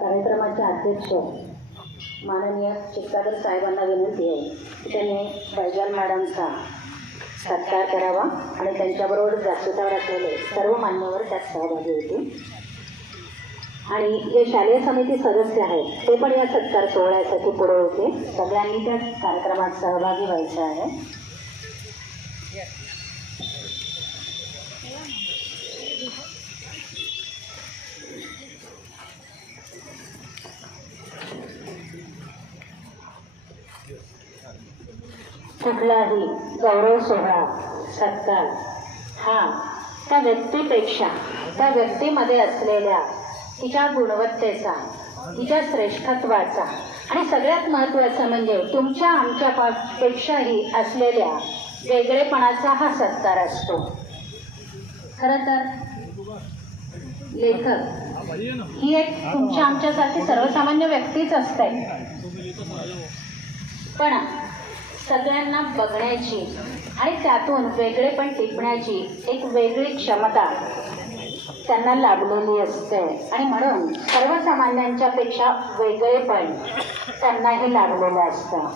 कार्यक्रमाचे अध्यक्ष माननीय चिक्कादर साहेबांना विनंती आहे की त्यांनी बैजाल मॅडमचा सत्कार करावा आणि त्यांच्याबरोबर व्यासपीठावर असलेले सर्व मान्यवर त्यात सहभागी होतील. आणि जे शालेय समिती सदस्य आहेत ते पण या सत्कार सोहळ्यासाठी पुढे होते सगळ्यांनी त्या कार्यक्रमात सहभागी व्हायचं आहे. कुठलाही गौरव सोहळा सत्कार हा त्या व्यक्तीपेक्षा त्या व्यक्तीमध्ये असलेल्या तिच्या गुणवत्तेचा तिच्या श्रेष्ठत्वाचा आणि सगळ्यात महत्त्वाचं म्हणजे तुमच्या आमच्या पा- पेक्षाही असलेल्या वेगळेपणाचा हा सत्कार असतो. खरं तर लेखक ही एक तुमच्या आमच्यासारखी सर्वसामान्य व्यक्तीच असते. पण सगळ्यांना बघण्याची आणि त्यातून वेगळेपण टिपण्याची एक वेगळी क्षमता त्यांना लाभलेली असते. आणि म्हणून सर्वसामान्यांच्या पेक्षा वेगळेपण त्यांनाही लाभलेलं असतं.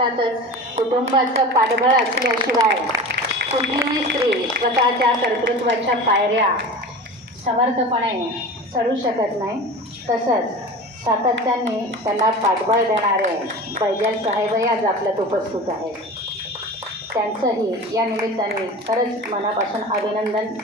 अर्थातच कुटुंबाचं पाठबळ असल्याशिवाय कुठलीही स्त्री स्वतःच्या कर्तृत्वाच्या पायऱ्या समर्थपणे चढू शकत नाही. तसंच सातत्याने त्यांना पाठबळ देणारे बैजल साहेबही आज आपल्यात उपस्थित आहेत. त्यांचंही या निमित्ताने खरंच मनापासून अभिनंदन.